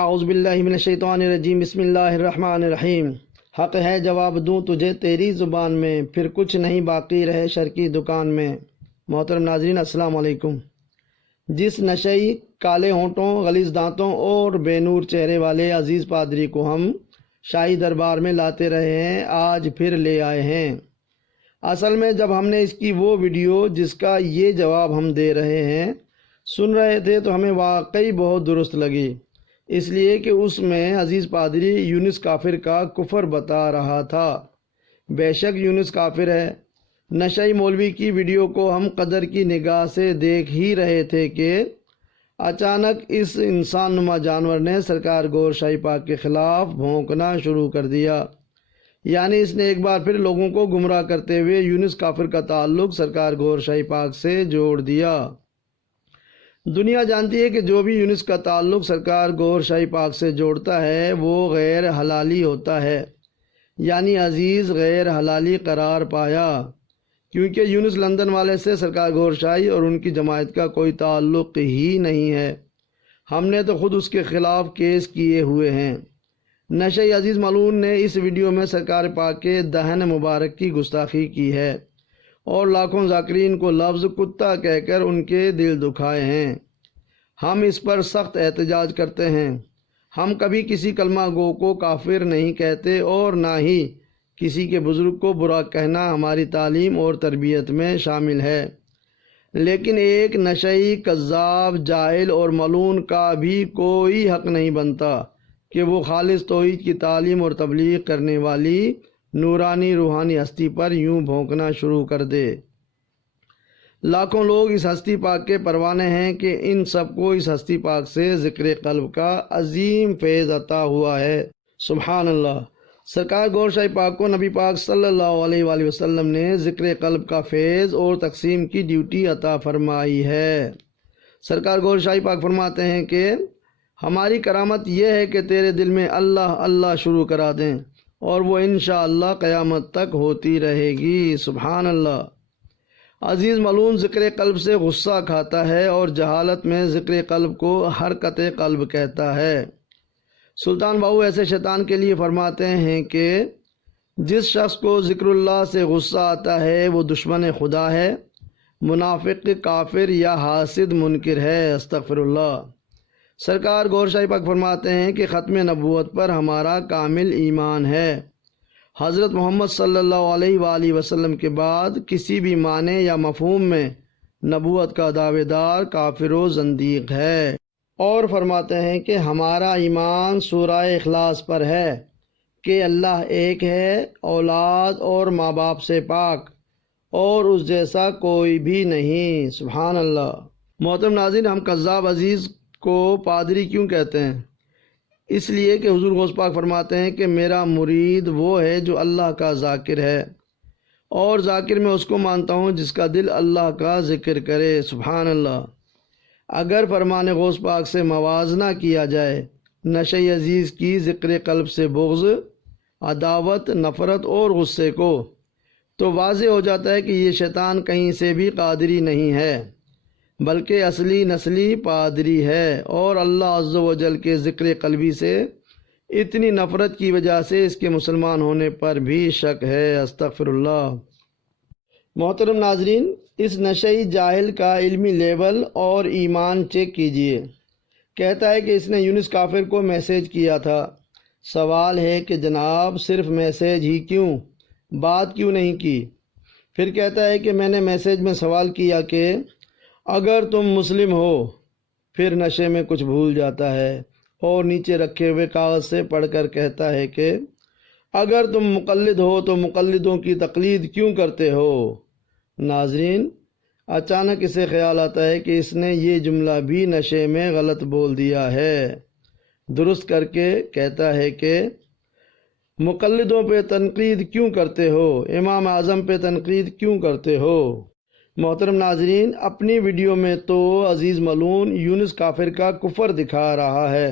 اعوذ باللہ من الشیطان الرجیم، بسم اللہ الرحمن الرحیم۔ حق ہے جواب دوں تجھے تیری زبان میں، پھر کچھ نہیں باقی رہے شر کی دکان میں۔ محترم ناظرین السلام علیکم۔ جس نشئی، کالے ہونٹوں، غلیظ دانتوں اور بے نور چہرے والے عزیز پادری کو ہم شاہی دربار میں لاتے رہے ہیں، آج پھر لے آئے ہیں۔ اصل میں جب ہم نے اس کی وہ ویڈیو جس کا یہ جواب ہم دے رہے ہیں سن رہے تھے تو ہمیں واقعی بہت درست لگی، اس لیے کہ اس میں عزیز پادری یونس کافر کا کفر بتا رہا تھا۔ بے شک یونس کافر ہے۔ نشئی مولوی کی ویڈیو کو ہم قدر کی نگاہ سے دیکھ ہی رہے تھے کہ اچانک اس انسان نما جانور نے سرکار گور شاہی پاک کے خلاف بھونکنا شروع کر دیا، یعنی اس نے ایک بار پھر لوگوں کو گمراہ کرتے ہوئے یونس کافر کا تعلق سرکار گور شاہی پاک سے جوڑ دیا۔ دنیا جانتی ہے کہ جو بھی یونس کا تعلق سرکار گور شاہی پاک سے جوڑتا ہے وہ غیر حلالی ہوتا ہے، یعنی عزیز غیر حلالی قرار پایا، کیونکہ یونس لندن والے سے سرکار گور شاہی اور ان کی جماعت کا کوئی تعلق ہی نہیں ہے۔ ہم نے تو خود اس کے خلاف کیس کیے ہوئے ہیں۔ نشئی عزیز ملعون نے اس ویڈیو میں سرکار پاک کے دہن مبارک کی گستاخی کی ہے اور لاکھوں ذاکرین کو لفظ کتا کہہ کر ان کے دل دکھائے ہیں۔ ہم اس پر سخت احتجاج کرتے ہیں۔ ہم کبھی کسی کلمہ گو کو کافر نہیں کہتے اور نہ ہی کسی کے بزرگ کو برا کہنا ہماری تعلیم اور تربیت میں شامل ہے، لیکن ایک نشئی، کذاب، جاہل اور ملعون کا بھی کوئی حق نہیں بنتا کہ وہ خالص توحید کی تعلیم اور تبلیغ کرنے والی نورانی روحانی ہستی پر یوں بھونکنا شروع کر دے۔ لاکھوں لوگ اس ہستی پاک کے پروانے ہیں کہ ان سب کو اس ہستی پاک سے ذکر قلب کا عظیم فیض عطا ہوا ہے۔ سبحان اللہ۔ سرکار گور شاہی پاک کو نبی پاک صلی اللہ علیہ وآلہ وسلم نے ذکر قلب کا فیض اور تقسیم کی ڈیوٹی عطا فرمائی ہے۔ سرکار گور شاہی پاک فرماتے ہیں کہ ہماری کرامت یہ ہے کہ تیرے دل میں اللہ اللہ شروع کرا دیں اور وہ انشاءاللہ قیامت تک ہوتی رہے گی۔ سبحان اللہ۔ عزیز ملعون ذکر قلب سے غصہ کھاتا ہے اور جہالت میں ذکر قلب کو حرکت قلب کہتا ہے۔ سلطان باہو ایسے شیطان کے لیے فرماتے ہیں کہ جس شخص کو ذکر اللہ سے غصہ آتا ہے وہ دشمن خدا ہے، منافق، کافر یا حاسد منکر ہے۔ استغفر اللہ۔ سرکار گور شاہی پاک فرماتے ہیں کہ ختم نبوت پر ہمارا کامل ایمان ہے۔ حضرت محمد صلی اللہ علیہ وآلہ وسلم کے بعد کسی بھی معنی یا مفہوم میں نبوت کا دعوے دار کافر و زندیق ہے، اور فرماتے ہیں کہ ہمارا ایمان سورہ اخلاص پر ہے کہ اللہ ایک ہے، اولاد اور ماں باپ سے پاک، اور اس جیسا کوئی بھی نہیں۔ سبحان اللہ۔ محترم ناظرین، ہم کذاب عزیز کو پادری کیوں کہتے ہیں؟ اس لیے کہ حضور غوث پاک فرماتے ہیں کہ میرا مرید وہ ہے جو اللہ کا ذاکر ہے، اور ذاکر میں اس کو مانتا ہوں جس کا دل اللہ کا ذکر کرے۔ سبحان اللہ۔ اگر فرمان غوث پاک سے موازنہ کیا جائے نشئی عزیز کی ذکر قلب سے بغض، عداوت، نفرت اور غصے کو، تو واضح ہو جاتا ہے کہ یہ شیطان کہیں سے بھی قادری نہیں ہے بلکہ اصلی نسلی پادری ہے، اور اللہ عز و جل کے ذکر قلبی سے اتنی نفرت کی وجہ سے اس کے مسلمان ہونے پر بھی شک ہے۔ استغفر اللہ۔ محترم ناظرین، اس نشئی جاہل کا علمی لیول اور ایمان چیک کیجئے۔ کہتا ہے کہ اس نے یونس کافر کو میسیج کیا تھا۔ سوال ہے کہ جناب صرف میسیج ہی کیوں، بات کیوں نہیں کی؟ پھر کہتا ہے کہ میں نے میسیج میں سوال کیا کہ اگر تم مسلم ہو، پھر نشے میں کچھ بھول جاتا ہے اور نیچے رکھے ہوئے کاغذ سے پڑھ کر کہتا ہے کہ اگر تم مقلد ہو تو مقلدوں کی تقلید کیوں کرتے ہو؟ ناظرین، اچانک اسے خیال آتا ہے کہ اس نے یہ جملہ بھی نشے میں غلط بول دیا ہے۔ درست کر کے کہتا ہے کہ مقلدوں پہ تنقید کیوں کرتے ہو، امام اعظم پہ تنقید کیوں کرتے ہو؟ محترم ناظرین، اپنی ویڈیو میں تو عزیز ملعون یونس کافر کا کفر دکھا رہا ہے،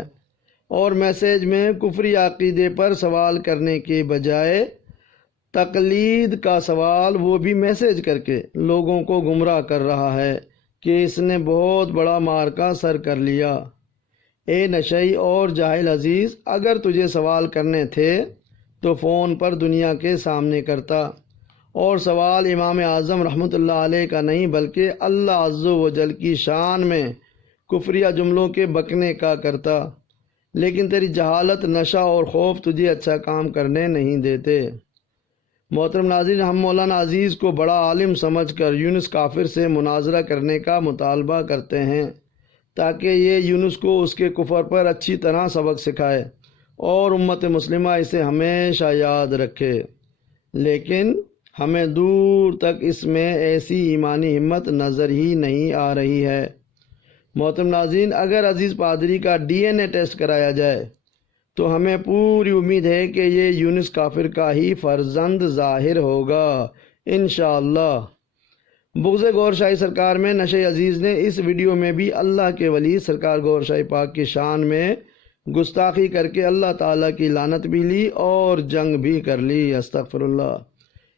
اور میسیج میں کفری عقیدے پر سوال کرنے کے بجائے تقلید کا سوال وہ بھی میسیج کر کے لوگوں کو گمراہ کر رہا ہے کہ اس نے بہت بڑا مارکا سر کر لیا۔ اے نشئی اور جاہل عزیز، اگر تجھے سوال کرنے تھے تو فون پر دنیا کے سامنے کرتا، اور سوال امام اعظم رحمۃ اللہ علیہ کا نہیں بلکہ اللہ عز و جل کی شان میں کفریہ جملوں کے بکنے کا کرتا، لیکن تیری جہالت، نشہ اور خوف تجھے اچھا کام کرنے نہیں دیتے۔ محترم ناظرین، ہم مولانا عزیز کو بڑا عالم سمجھ کر یونس کافر سے مناظرہ کرنے کا مطالبہ کرتے ہیں تاکہ یہ یونس کو اس کے کفر پر اچھی طرح سبق سکھائے اور امت مسلمہ اسے ہمیشہ یاد رکھے، لیکن ہمیں دور تک اس میں ایسی ایمانی ہمت نظر ہی نہیں آ رہی ہے۔ محترم ناظرین، اگر عزیز پادری کا DNA ٹیسٹ کرایا جائے تو ہمیں پوری امید ہے کہ یہ یونس کافر کا ہی فرزند ظاہر ہوگا انشاءاللہ۔ بغض گور شاہی سرکار میں نشہ عزیز نے اس ویڈیو میں بھی اللہ کے ولی سرکار گور شاہی پاک کی شان میں گستاخی کر کے اللہ تعالیٰ کی لعنت بھی لی اور جنگ بھی کر لی، استغفر اللہ۔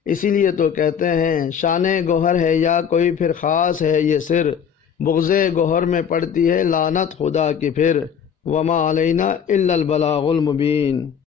اسی لیے تو کہتے ہیں شان گوہر ہے یا کوئی پھر خاص ہے یہ سر، بغض گوہر میں پڑتی ہے لعنت خدا کی پھر، وما علینا الا البلاغ المبین۔